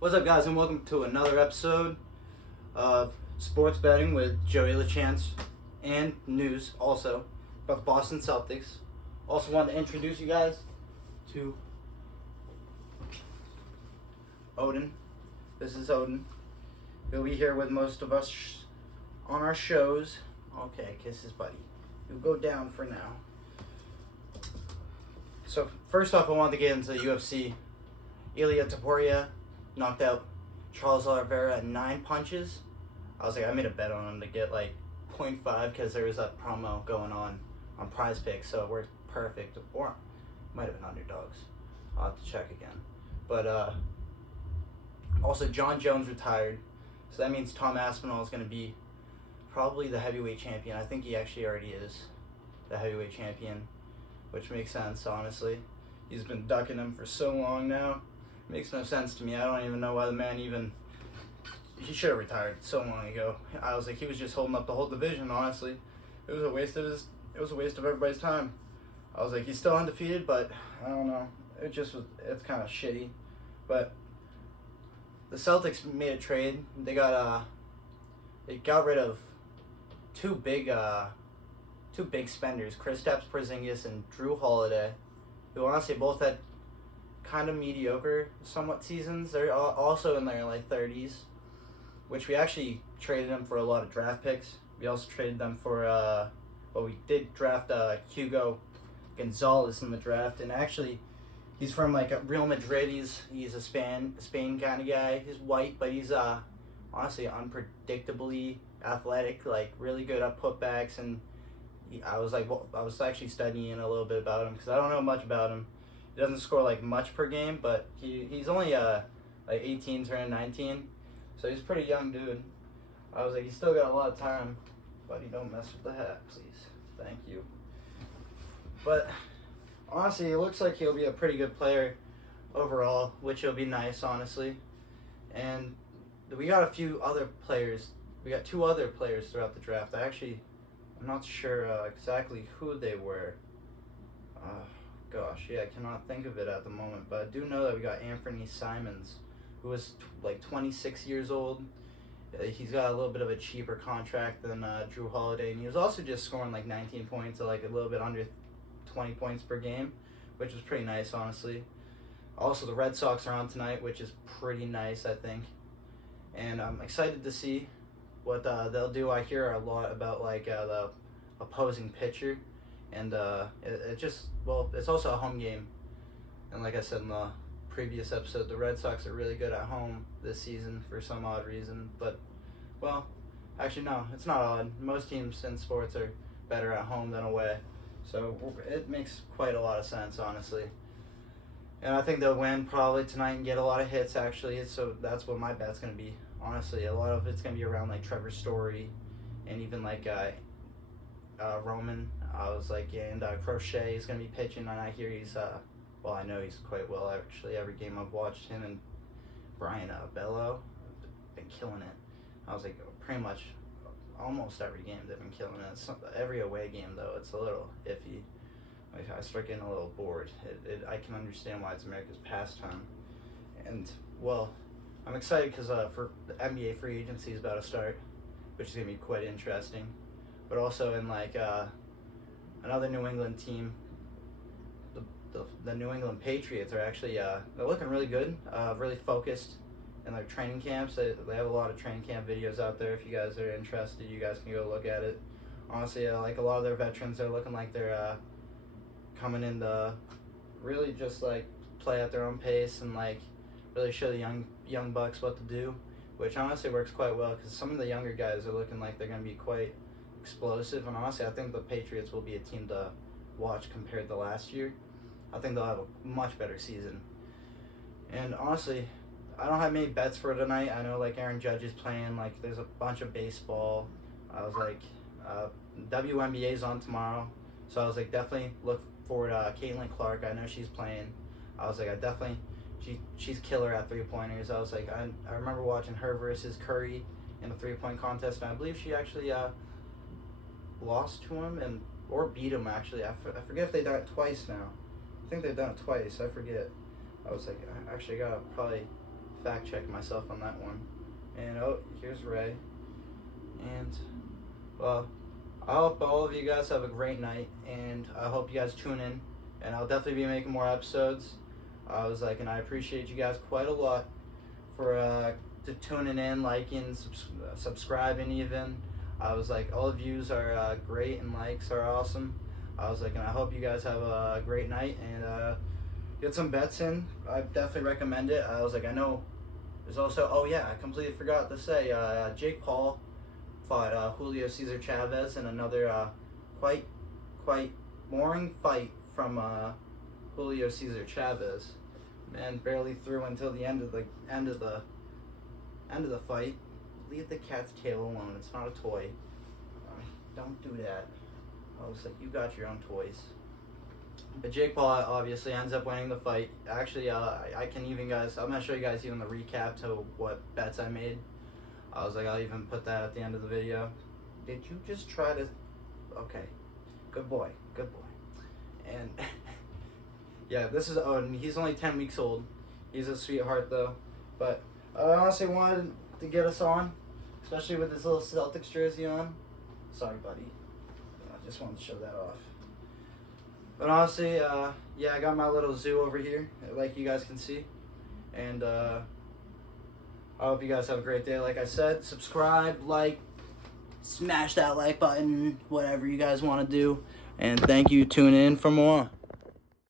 What's up, guys, and welcome to another episode of Sports Betting with Joey LaChance and news also about the Boston Celtics. Also wanted to introduce you guys to Odin. This is Odin. He'll be here with most of us on our shows. Okay, kiss his buddy. He'll go down for now. So first off, I wanted to get into the UFC. Ilia Topuria knocked out Charles Oliveira at 9 punches. I was like, I made a bet on him to get like 0.5 because there was a promo going on Prize Picks, so it worked perfect. Or might have been underdogs. I'll have to check again. But also John Jones retired, so that means Tom Aspinall is going to be probably the heavyweight champion. I think he actually already is the heavyweight champion, which makes sense, honestly. He's been ducking him for so long now. Makes no sense to me. I don't even know why the man he should have retired so long ago. I was like, he was just holding up the whole division, honestly. It was a waste of everybody's time. I was like, he's still undefeated, but I don't know. It's kind of shitty. But the Celtics made a trade. They got rid of two big spenders, Kristaps Porzingis and Drew Holiday, who honestly both had kind of mediocre somewhat seasons. They're also in their like 30s, which we actually traded them for a lot of draft picks. We also traded them for we did draft Hugo Gonzalez in the draft, and actually he's from like Real Madrid. He's a Spain kind of guy. He's white, but he's honestly unpredictably athletic, like really good at putbacks. And I was actually studying a little bit about him because I don't know much about him. He doesn't score like much per game, but he's only like 18 turning 19, so he's a pretty young dude. I was like, he's still got a lot of time, but he don't mess with the hat, please. Thank you. But honestly, it looks like he'll be a pretty good player overall, which will be nice, honestly. And we got a few other players. We got 2 other players throughout the draft. I'm not sure exactly who they were. Gosh, I cannot think of it at the moment, but I do know that we got Anthony Simons, who was like 26 years old. He's got a little bit of a cheaper contract than Drew Holiday, and he was also just scoring like 19 points, or like a little bit under 20 points per game, which was pretty nice, honestly. Also, the Red Sox are on tonight, which is pretty nice, I think. And I'm excited to see what they'll do. I hear a lot about like the opposing pitcher. And it's also a home game. And like I said in the previous episode, the Red Sox are really good at home this season for some odd reason. But, well, actually no, it's not odd. Most teams in sports are better at home than away. So it makes quite a lot of sense, honestly. And I think they'll win probably tonight and get a lot of hits, actually. So that's what my bet's going to be. Honestly, a lot of it's going to be around like Trevor Story and even like Roman. I was like, and Crochet is going to be pitching, and I hear he's, I know he's quite well, actually. Every game I've watched him and Brian Bello have been killing it. I was like, pretty much almost every game they've been killing it. Every away game, though, it's a little iffy. Like, I start getting a little bored. I can understand why it's America's pastime. And, well, I'm excited because for the NBA free agency is about to start, which is going to be quite interesting. But also in like another New England team, the New England Patriots are actually they're looking really good, really focused in their training camps. They have a lot of training camp videos out there. If you guys are interested, you guys can go look at it. Honestly, like a lot of their veterans are looking like they're coming in to really just like play at their own pace and like really show the young bucks what to do, which honestly works quite well because some of the younger guys are looking like they're going to be quite explosive. And honestly, I think the Patriots will be a team to watch compared to last year. I think they'll have a much better season. And honestly, I don't have many bets for tonight. I know like Aaron Judge is playing, like there's a bunch of baseball. I was like, WNBA's on tomorrow, so I was like, definitely look forward to Caitlin Clark. I know she's playing. I was like, she's killer at 3-pointers. I was like, I remember watching her versus Curry in a 3-point contest, and I believe she actually lost to him or beat him, actually. I forget if they done it twice now. I think they've done it twice. I forget. I was like, I actually gotta probably fact checking myself on that one. And oh, here's Ray. And well, I hope all of you guys have a great night, and I hope you guys tune in. And I'll definitely be making more episodes. And I appreciate you guys quite a lot for tuning in, liking, subscribing even. All the views are great and likes are awesome. And I hope you guys have a great night and get some bets in. I definitely recommend it. I know there's also, oh yeah, I completely forgot to say, Jake Paul fought Julio Cesar Chavez in another quite boring fight from Julio Cesar Chavez. Man barely threw until the end of the fight. Leave the cat's tail alone. It's not a toy. Don't do that. You got your own toys. But Jake Paul obviously ends up winning the fight. Actually, I can even guys. I'm gonna show you guys even the recap to what bets I made. I'll even put that at the end of the video. Did you just try to? Okay, good boy. And yeah, this is. Oh, and he's only 10 weeks old. He's a sweetheart though. But I honestly wanted to get us on, especially with this little Celtics jersey on. Sorry, buddy. I just wanted to show that off. But honestly, yeah, I got my little zoo over here, like you guys can see. And I hope you guys have a great day. Like I said, subscribe, like, smash that like button, whatever you guys want to do. And thank you. Tune in for more.